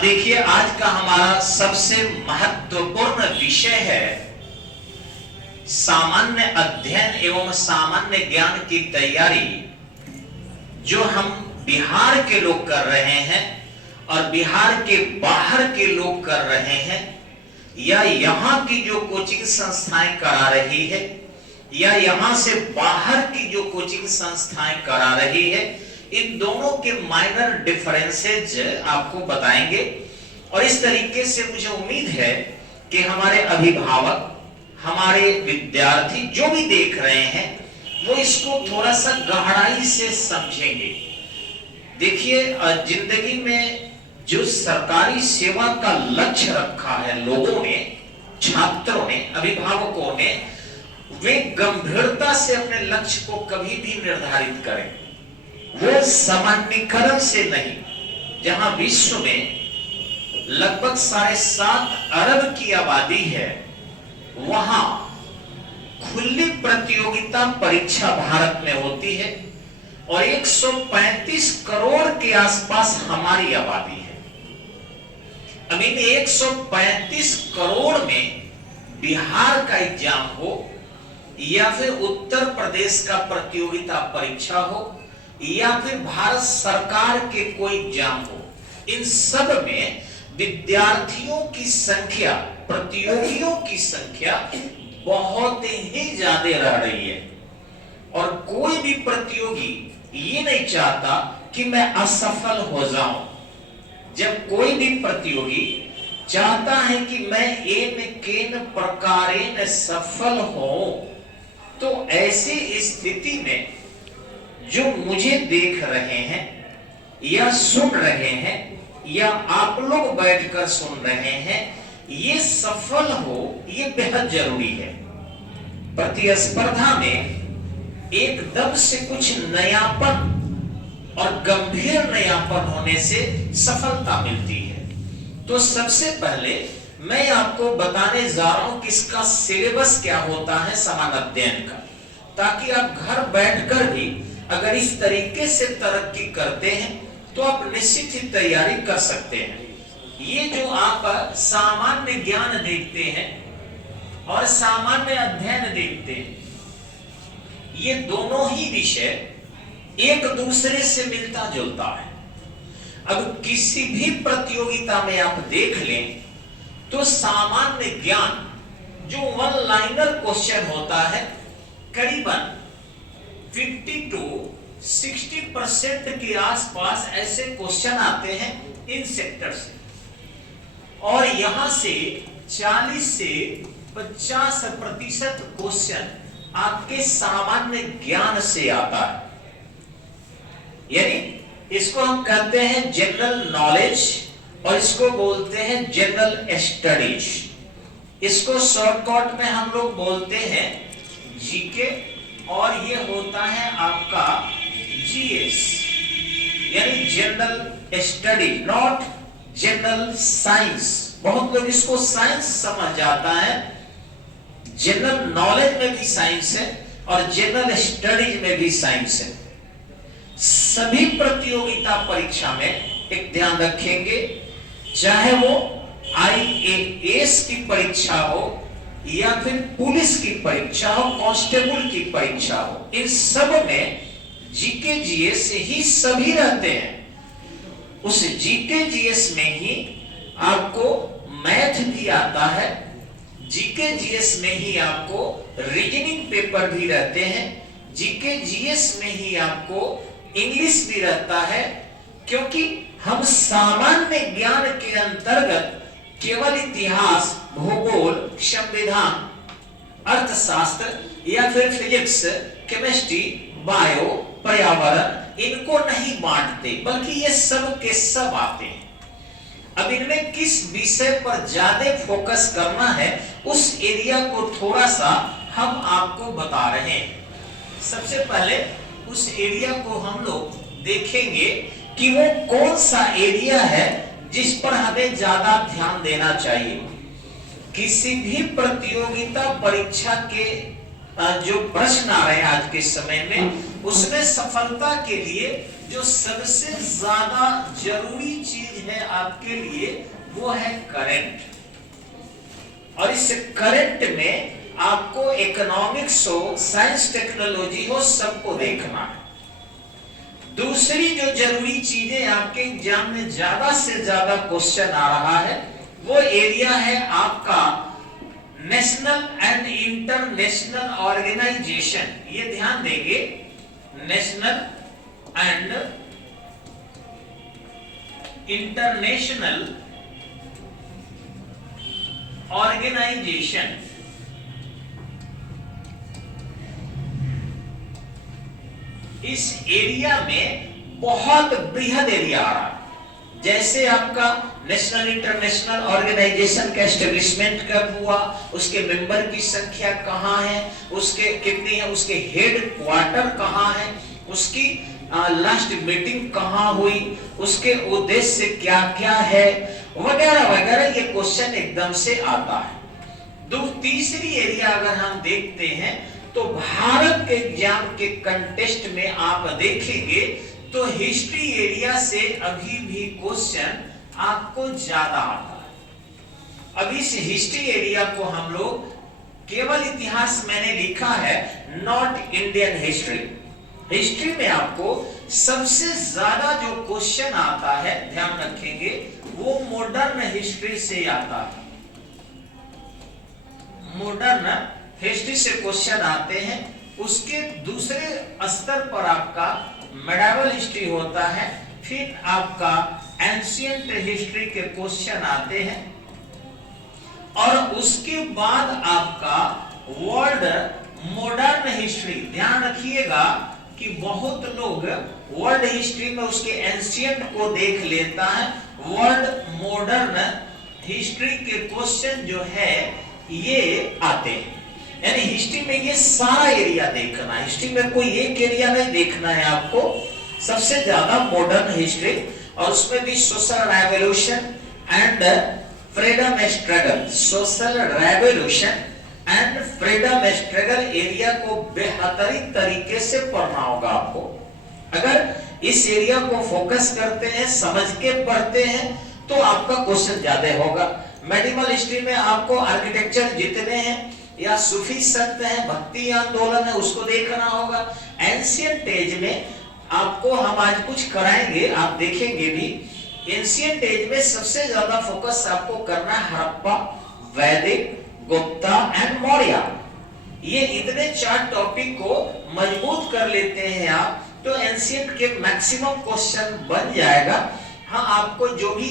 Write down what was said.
देखिए, आज का हमारा सबसे महत्वपूर्ण विषय है सामान्य अध्ययन एवं सामान्य ज्ञान की तैयारी, जो हम बिहार के लोग कर रहे हैं और बिहार के बाहर के लोग कर रहे हैं, या यहाँ की जो कोचिंग संस्थाएं करा रही है या यहाँ से बाहर की जो कोचिंग संस्थाएं करा रही है, इन दोनों के माइनर डिफरेंसेज आपको बताएंगे। और इस तरीके से मुझे उम्मीद है कि हमारे अभिभावक, हमारे विद्यार्थी जो भी देख रहे हैं, वो इसको थोड़ा सा गहराई से समझेंगे। देखिए, जिंदगी में जो सरकारी सेवा का लक्ष्य रखा है लोगों ने, छात्रों ने, अभिभावकों ने, वे गंभीरता से अपने लक्ष्य को कभी भी निर्धारित करें। वो सामान्यीकरण से नहीं। जहां विश्व में लगभग 7.5 अरब की आबादी है, वहां खुली प्रतियोगिता परीक्षा भारत में होती है और 135 करोड़ के आसपास हमारी आबादी है। अब इन 135 करोड़ में बिहार का एग्जाम हो या फिर उत्तर प्रदेश का प्रतियोगिता परीक्षा हो या फिर भारत सरकार के कोई एग्जाम हो, इन सब में विद्यार्थियों की संख्या, प्रतियोगियों की संख्या बहुत ही ज्यादा रह रही है। और कोई भी प्रतियोगी ये नहीं चाहता कि मैं असफल हो जाऊं। जब कोई भी प्रतियोगी चाहता है कि मैं एन केन प्रकारेण सफल हो, तो ऐसी स्थिति में जो मुझे देख रहे हैं या सुन रहे हैं या आप लोग बैठकर सुन रहे हैं, ये सफल हो, ये बेहद जरूरी है। प्रतिस्पर्धा में एकदम से कुछ नयापन और गंभीर नयापन होने से सफलता मिलती है। तो सबसे पहले मैं आपको बताने जा रहा हूं कि इसका सिलेबस क्या होता है सामान्य अध्ययन का, ताकि आप घर बैठकर भी अगर इस तरीके से तरक्की करते हैं तो आप निश्चित ही तैयारी कर सकते हैं। ये जो आप सामान्य ज्ञान देखते हैं और सामान्य अध्ययन देखते हैं, ये दोनों ही विषय एक दूसरे से मिलता जुलता है। अब किसी भी प्रतियोगिता में आप देख लें तो सामान्य ज्ञान जो वन लाइनर क्वेश्चन होता है, करीबन 50 to 60% के आसपास ऐसे क्वेश्चन आते हैं इन सेक्टर से, और यहां से 40 से 50% क्वेश्चन आपके सामान्य ज्ञान से आता है। यानी इसको हम कहते हैं जनरल नॉलेज और इसको बोलते हैं जनरल स्टडीज। इसको शॉर्टकट में हम लोग बोलते हैं जीके, और ये होता है आपका जीएस, यानी general study, not general science. बहुत लोग इसको साइंस समझ जाता है। जनरल नॉलेज में भी साइंस है और जनरल स्टडीज में भी साइंस है। सभी प्रतियोगिता परीक्षा में एक ध्यान रखेंगे, चाहे वो आईएएस की परीक्षा हो या फिर पुलिस की परीक्षा हो, कांस्टेबल की परीक्षा हो, इन सब में जीके जीएस ही सभी रहते हैं। उस जीके जीएस में ही आपको मैथ भी आता है, जीके जीएस में ही आपको रीजनिंग पेपर भी रहते हैं, जीके जीएस में ही आपको इंग्लिश भी रहता है। क्योंकि हम सामान्य ज्ञान के अंतर्गत केवल इतिहास, भूगोल, संविधान, अर्थशास्त्र या फिर फिजिक्स, केमिस्ट्री, बायो, पर्यावरण, इनको नहीं बांटते, बल्कि ये सब के सब आते हैं। अब इनमें किस विषय पर ज्यादा फोकस करना है, उस एरिया को थोड़ा सा हम आपको बता रहे हैं। सबसे पहले उस एरिया को हम लोग देखेंगे कि वो कौन सा एरिया है जिस पर हमें ज्यादा ध्यान देना चाहिए। किसी भी प्रतियोगिता परीक्षा के जो प्रश्न आ रहे हैं आज के समय में, उसमें सफलता के लिए जो सबसे ज्यादा जरूरी चीज है आपके लिए वो है करंट, और इस करंट में आपको इकोनॉमिक्स हो, साइंस टेक्नोलॉजी हो, सबको देखना है। दूसरी जो जरूरी चीजें आपके एग्जाम में ज्यादा से ज्यादा क्वेश्चन आ रहा है वो एरिया है आपका नेशनल एंड इंटरनेशनल ऑर्गेनाइजेशन। ये ध्यान देंगे, नेशनल एंड इंटरनेशनल ऑर्गेनाइजेशन। इस एरिया में बहुत बृहद एरिया आ रहा है। जैसे आपका नेशनल इंटरनेशनल ऑर्गेनाइजेशन का एस्टेब्लिशमेंट कब हुआ, उसके मेंबर की संख्या कहां है, उसके कितनी है, उसके हेड क्वार्टर कहां है, उसकी लास्ट मीटिंग कहां हुई, उसके उद्देश्य क्या क्या है, वगैरह वगैरह, ये क्वेश्चन एकदम से आता है। तीसरी एरिया अगर हम देखते हैं तो भारत के एग्जाम के कंटेस्ट में आप देखेंगे तो हिस्ट्री एरिया से अभी भी क्वेश्चन आपको ज्यादा आता है। अब इस हिस्ट्री एरिया को हम लोग, केवल इतिहास मैंने लिखा है, नॉट इंडियन हिस्ट्री। हिस्ट्री में आपको सबसे ज्यादा जो क्वेश्चन आता है, ध्यान रखेंगे, वो मॉडर्न हिस्ट्री से आता है। मॉडर्न हिस्ट्री से क्वेश्चन आते हैं। उसके दूसरे स्तर पर आपका मेडिवल हिस्ट्री होता है, फिर आपका एंशिएंट हिस्ट्री के क्वेश्चन आते हैं, और उसके बाद आपका वर्ल्ड मॉडर्न हिस्ट्री। ध्यान रखिएगा कि बहुत लोग वर्ल्ड हिस्ट्री में उसके एंशिएंट को देख लेता है, वर्ल्ड मॉडर्न हिस्ट्री के क्वेश्चन जो है ये आते हैं। यानी हिस्ट्री में ये सारा एरिया देखना है, हिस्ट्री में कोई एक एरिया नहीं देखना है आपको, सबसे ज्यादा मॉडर्न हिस्ट्री, और उसमें भी social revolution and freedom struggle, social revolution and freedom struggle area को बेहतरीन तरीके से पढ़ना होगा आपको। अगर इस एरिया को फोकस करते हैं, समझ के पढ़ते हैं, तो आपका क्वेश्चन ज्यादा होगा। मेडिवल हिस्ट्री में आपको आर्किटेक्चर जितने हैं या सूफी संत हैं, भक्ति आंदोलन है, उसको देखना होगा। एंशिएंट एज में आपको हम आज कुछ कराएंगे, आप देखेंगे भी। एंशिएंट एज में सबसे ज्यादा फोकस आपको करना है हड़प्पा, वैदिक, गुप्ता एंड मौर्य। ये इतने 4 टॉपिक को मजबूत कर लेते हैं आप, तो एंशिएंट के मैक्सिमम क्वेश्चन बन जाएगा। हाँ, आपको जो भी